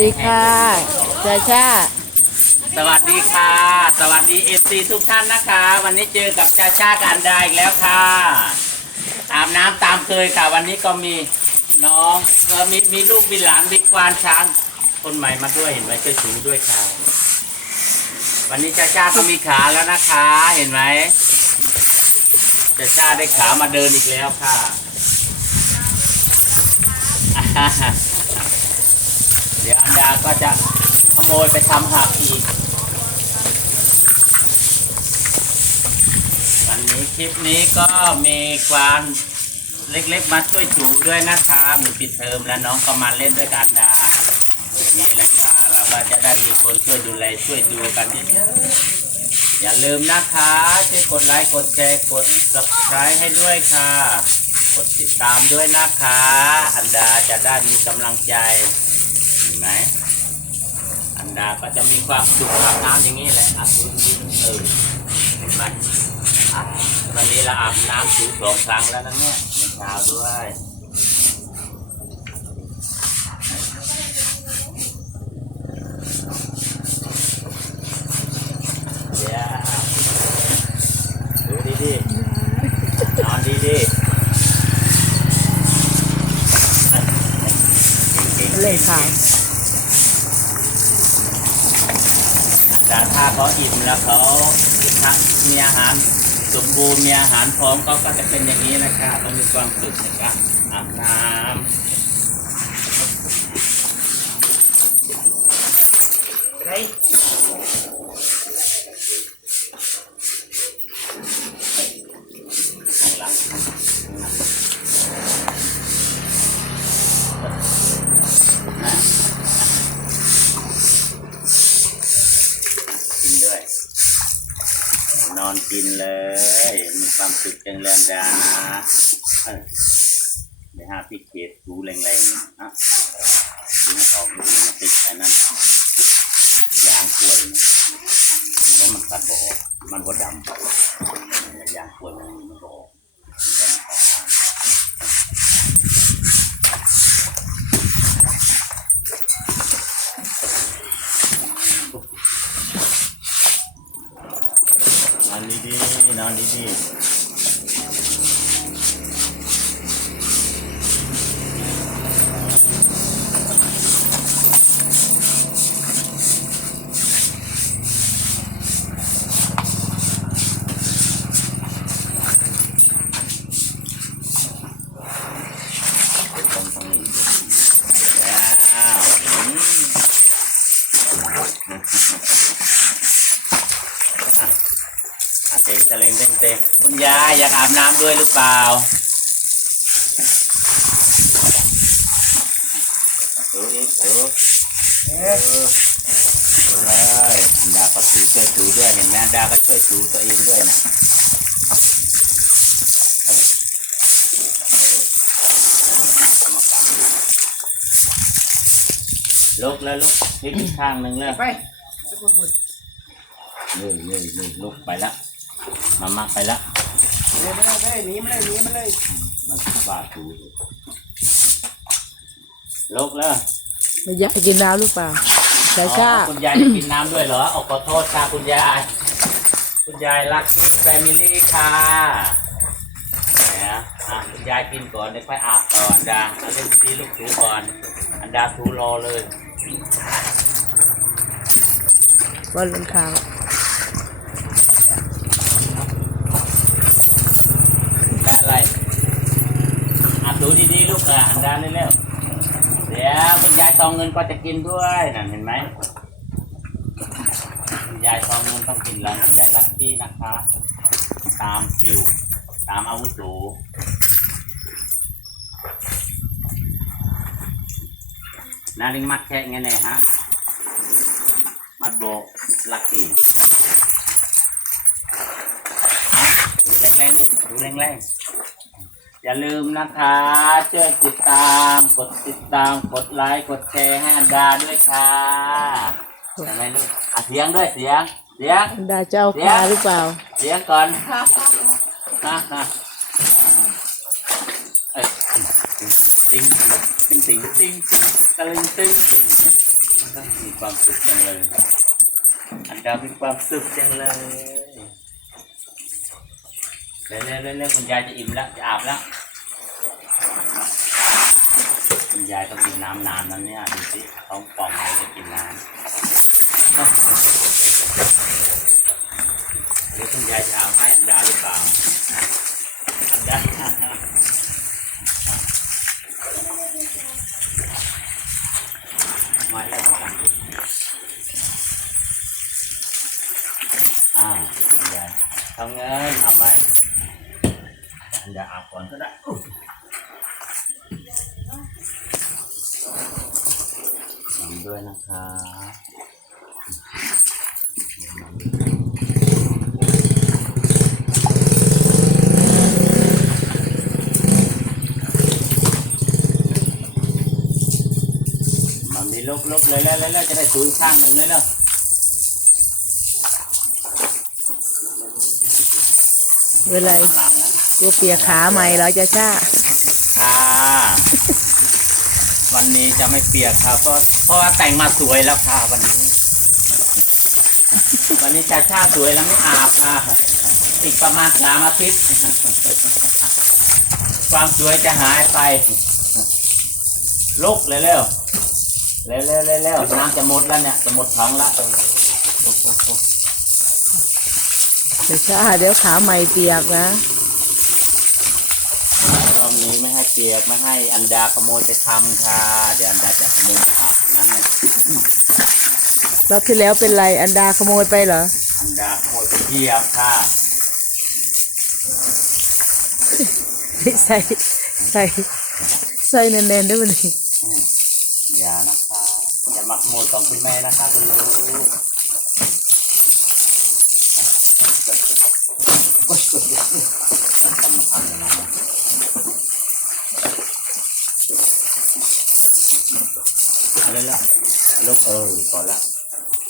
ดีค่ะจ้าชาสวัสดีค่ะ สวัสดีเอฟซีทุกท่านนะคะ วันนี้เจอกับชาชากับอันดาอีกแล้วค่ะ อาบน้ำตามเคยค่ะ วันนี้ก็มีน้องเออมีมีลูกมีหลานมีควานช้าง คนใหม่มาด้วยเห็นไหมช่วยถูด้วยค่ะ วันนี้ชาชาก็มีขาแล้วนะคะ เห็นไหมชาชาได้ขามาเดินอีกแล้วค่ะ ดี๋ยวอันดาก็จะขโมยไปทำหักอีก วันนี้คลิปนี้ก็มีควานเล็กๆมาช่วยจูด้วยนะคะมีปิดเทอมแล้วน้องก็มาเล่นด้วยกันดานี่แหละค่ะเราก็จะได้มีคนช่วยดูแลช่วยดูกันเยอะๆอย่าลืมนะคะช่วยกดไลค์กดแชร์กด subscribe ให้ด้วยค่ะ กดติดตามด้วยนะคะ อันดาจะได้มีกำลังใจ ไหมอันดาก็จะมีความสุขอาบน้ำอย่างนี้แหละอาบน้ำเออเห็นไหมวันนี้เราอาบน้ำถูสองครั้งแล้วนะเนี่ยในเช้าด้วย แต่ถ้าเขาอิ่มแล้วเขามีอาหารสมบูรณ์มีอาหารพร้อมเขาก็จะเป็นอย่างนี้นะครับต้องมีความสุขนะครับอาบน้ำไรของหลังอะกินด้วย นอน กินเลย มีความสุขแรงแรงดานะเออเดี๋ยวหาพี่เขตดูแรงๆนะดูมันออกดูมันติดไอ้นั่นยางกล้วยนะแล้วมันตัดบ่ออกมันบ่ดำยางกล้วยมันมันบ่ออกมันบ่ออกนอนดี ๆนอนดีๆเป็นตรงตรงนี้แล้วอืม อาเต็งตะเลงเต็งเต็งคุณ ยายอยากอาบน้ำด้วยหรือเปล่าดูอีกดูเออดูเลยอันดาก็ถูช่วยถูด้วยเห็นไหมอันดาก็ช่วยถูตัวเองด้วยนะลุกแล้วลุกพลิกอีกข้างหนึ่งเลยไปนี่นี่นี่ลุกไปละมามาไปละ เลยไม่ได้หนีไม่ได้หนีไม่ได้มันฟาดถูลุกแล้วไม่อยากกินน้ำหรือเปล่าจ้าชาอ๋อคุณยายจะกินน้ำด้วยเหรอเอาขอโทษค่ะคุณยายคุณยายรักที่แฟมิลี่ค่ะเนี่ยอะคุณยายกินก่อนเดี๋ยวค่อยอาบก่อนดาเอาเล่นดีๆลูกถูก่อน อันดาถูรอเลยวันลงข่าว ได้อะไรอาบดูดีๆลูกอะอันดาเร็วๆเดี๋ ยายทองเงินก็จะกินด้วยนั่นเห็นไหมคุณยายทองเงินต้องกินแล้วคุณยายลักกี้นะคะ ตามคิว ตามอาวุโสนาลิงมัดแค่ไงเนี่ยฮะ มัดโบกลักกี้ฮะดูแรงๆลูกดูแรงๆ อย่าลืมนะคะช่วยติดตาม กดติดตาม กดไลค์ กดแชร์ให้อันดาด้วยค่ะใช่ไหมลูกอะเสียงด้วยเสียง เสียง อันดาเจ้าคาหรือเปล่า เสียงก่อนฮ่าฮ่าเอ้ยติ้งติ้งติ้งติ้งติ้งตะลิงติ้งติ้งมันก็มีความสุขจังเลย อันดามีความสุขจังเลยเร็วๆเร็วๆคุณยายจะอิ่มแล้วจะอาบแล้ว คุณ ยายต้องกินน้ำนานนั้นเนี่ยดูสิท้องป่องเลยจะกินน้ำหรือคุณยายจะเอาให้อันดาหรือเปล่าอันดาไม่แล้วกันอ้าวคุณยายทำเงินเอาไหมอันดาอาบก่อนก็ได้อุ๊ย ทำ ด้วยนะคะมันมีลบๆเลยแล้วแล้วจะได้สูงข้างหนึ่งเลยแล้วเวลาหลังแล้วกลัวเปียกขาใหม่เหรอจะชาค่ะ วันนี้จะไม่เปียกครับเพราะเพราะว่าแต่งมาสวยแล้วค่ะวันนี้ วันนี้ชาชาสวยแล้วไม่อาบค่ะอีกประมาณสามอาทิตย์ ความสวยจะหายไปลุกเร็วเร็วเร็วเร็วเร็วน้ำจะหมดแล้วเนี่ยจะหมดท้องละเออโอ้โหโอ้โหจะชาเดี๋ยวขาใหม่เปียกนะ อบนี้ไม่ให้เปียกไม่ให้อันดาขโมยไปทำค่ะ เดี๋ยวอันดาจะขโมยไปอาบน้ำเนี่ยรอบที่แล้วเป็นไรอันดาขโมยไปเหรอ อันดาขโมยไปเทียบค่ะใส่ใส่ใส่แน่นๆด้วยมันนี่อืมอย่านะคะอย่ามาขโมยของคุณแม่นะคะคุณลูกโอ๊ยโอ๊ยโอ๊ยมันทำมาทำอย่างนั้นนะเอาเลยละ ลูกเออพอละ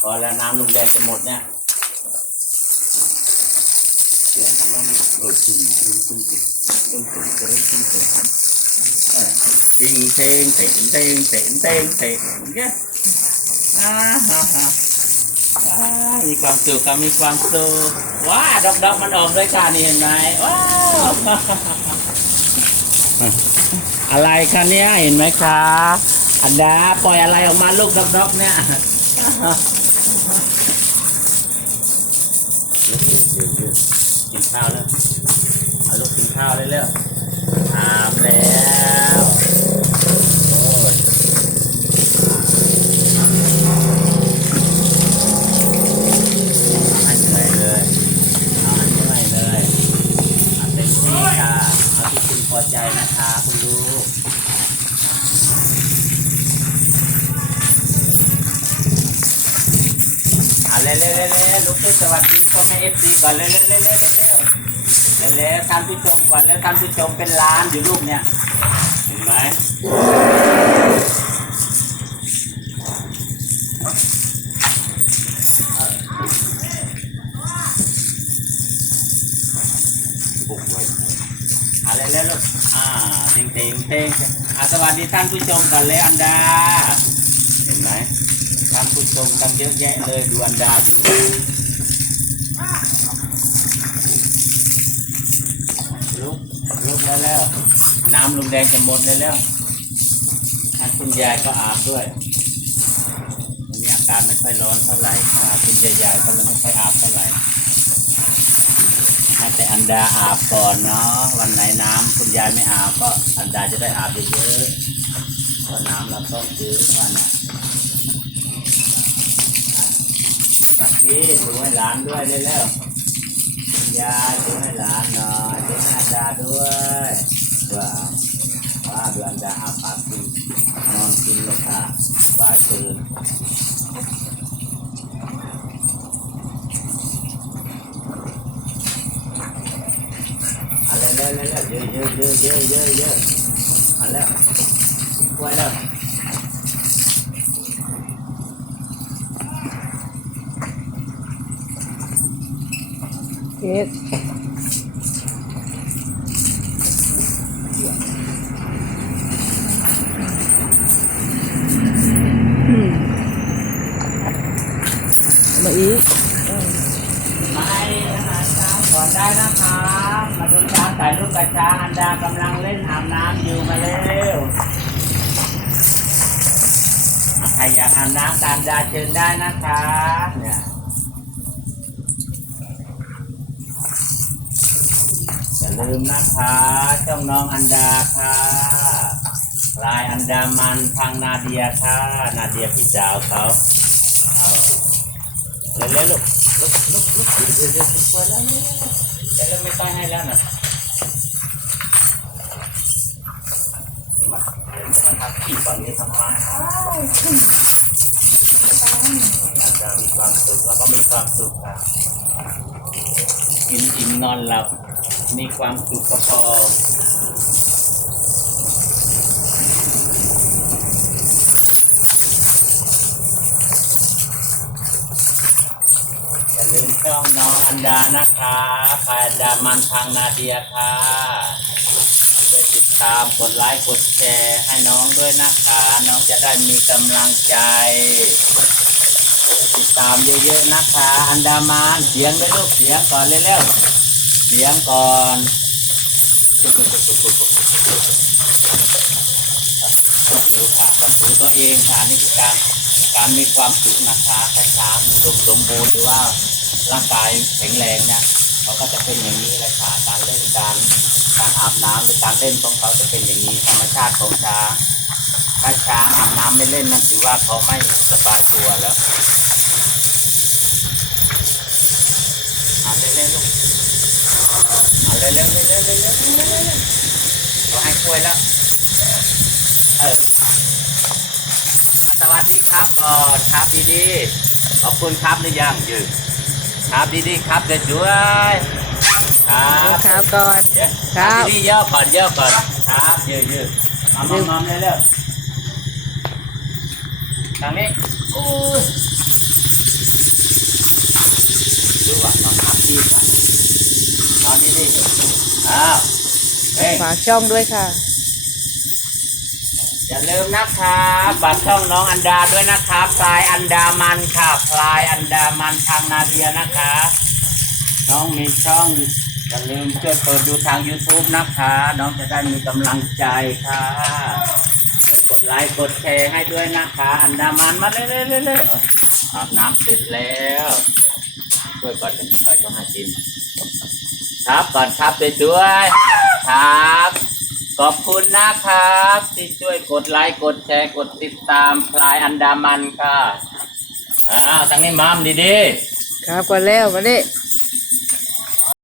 พอล้วน้ำลุงแดงจะหมดเนี่ยเดี๋ยวทางโน้นเออจริงจริงจริงจริงจริงจริงจริงจริงจริง ting ting ting ting ting ting ting เนี่ยอ่าฮ่าฮ่าอ่ามีความสุขครับมีความสุขว้าดอกดอกมันออกด้วยค่ะนี่เห็นไหมว้าวอะไรคะเนี่ยเห็นไหมคะ อันดาปล่อยอะไรออกมาลูกดอกๆเนี่ยกินข้าวแล้วเอาลูกกินข้าวเรื่อวๆถามแล้วพอใจนะคะคุณลูก เอาเร็วๆเร็วๆลูกสวัสดีพ่อแม่เอฟซีก่อนเร็วๆเร็วๆเร็วๆเร็วๆเร็วๆท่านผู้ชมก่อนแล้วท่านผู้ชมเป็นล้านอยู่ลูกเนี่ยเห็นไหมบุกไว้อะไรแล้วลูกอ่าเต็งเต็งเต็งอ่าสวัสดีท่านผู้ชมกันเลยอันดา เห็นไหม ท่านผู้ชมกันเยอะแยะเลยดูอันดาอยู่ลุกลุกแล้วแล้ว น้ำลุงแดงจะหมดเลยแล้วท่านคุณยายก็อาบด้วยวันนี้อากาศไม่ค่อยร้อนเท่าไหร่คุณยายยายก็เลยไม่ค่อยอาบเท่าไหร่แต่อันดาอาบก่อนเนาะวันไหนน้ำคุณยายไม่อาบก็อันดาจะได้อาบเยอะๆเพราะน้ำเราต้องซื้อวันน่ะอะ ตักทีดูให้หลานด้วยเร็วๆยาดูให้หลานหน่อยดูให้อันดาด้วยว้าวว้าวดูอันดาอาปากกินนอนกินเลยค่ะบายตื่นอะไรเร็วเร็วเร็วเยอะๆเยอะเยอะเยอะเยอะเอะมาแล้วกล้วแล้ว ก๊มาอีกไปอาหารก่อนได้นะคะมาดูช้างถ่ายรูปกับช้างอันดากำลังเล่นอาบน้ำอยู่มาเร็วใครอยากอาบน้ำตามดาเชิญได้นะคะเนี่ย ลืมนะคะช่องน้องอันดาค่ะลายอันดามันทางนาเดียค่ะ นาเดียพี่สาวเขาเอาเร็วๆลูกลุกลุกลุกเดี๋ยวเดี๋ยวเดี๋ยวช่วยแล้วเนี่ยเดี๋ยวเราไม่ต้องให้แล้วนะมาจะมาทำที่ตอนนี้ทำไมอาจจะมีความสุขแล้วก็มีความสุขค่ะกินอิ่มนอนหลับ มีความสุขพออย่าลืมช่องน้องอันดานะคะพายอันดามันทางนาเดียค่ะช่วยติดตามกดไลค์กดแชร์ให้น้องด้วยนะคะ น้องจะได้มีกำลังใจ ติดตามเยอะๆนะคะ อันดามันเสียงด้วยลูกเสียงก่อนเร็วๆ เสียงก่อนดูค่ะก็ถือตัวเองค่ะนี่คือการการมีความสุขนะคะช้าๆสมสมบูรณ์หรือว่าร่างกายแข็งแรงเนี่ยเขาก็จะเป็นอย่างนี้เลยค่ะการเล่นการการอาบน้ำหรือการเล่นของเขาจะเป็นอย่างนี้ธรรมชาติของช้างถ้าช้างอาบน้ำไม่เล่นนั่นถือว่าเขาไม่สบายตัวแล้วอาบเร็วๆลูก เอาเร็วเร็วเร็วเร็วเร็วเร็วเราให้กล้วยแล้วเออสวัสดีครับก่อนครับดีๆขอบคุณครับหรือยังยืนครับดีๆครับเดี๋ยวช่วยครับข้าวก่อนเดี๋ยวครับดีๆย่อก่อนเย่อก่อนครับยืนยืนมามามามเร็วๆทางนี้อู้ยดูว่านอนทับที่กัน นอนดีๆอ้าวเฮ้ยฝากช่องด้วยค่ะ อย่าลืมนะคะบัตรช่องน้องอันดาด้วยนะคะพลายอันดามันค่ะพลายอันดามันทางนาเดียนะคะ น้องมีช่องอย่าลืมช่วยเปิดดูทาง YouTube นะคะ น้องจะได้มีกำลังใจค่ะช่วยกดไลค์กดแชร์ให้ด้วยนะคะ อันดามันมาเรื่อยๆๆๆอาบน้ำเสร็จแล้วช่วยก่อนเดี๋ยวไปก็หากิน ครับก่อนครับไปด้วยครับ ขอบคุณนะครับ ที่ช่วยกดไลค์กดแชร์กดติดตามพลายอันดามันค่ะอ้าวทางนี้มามดีครับก่อนแล้วมาดิ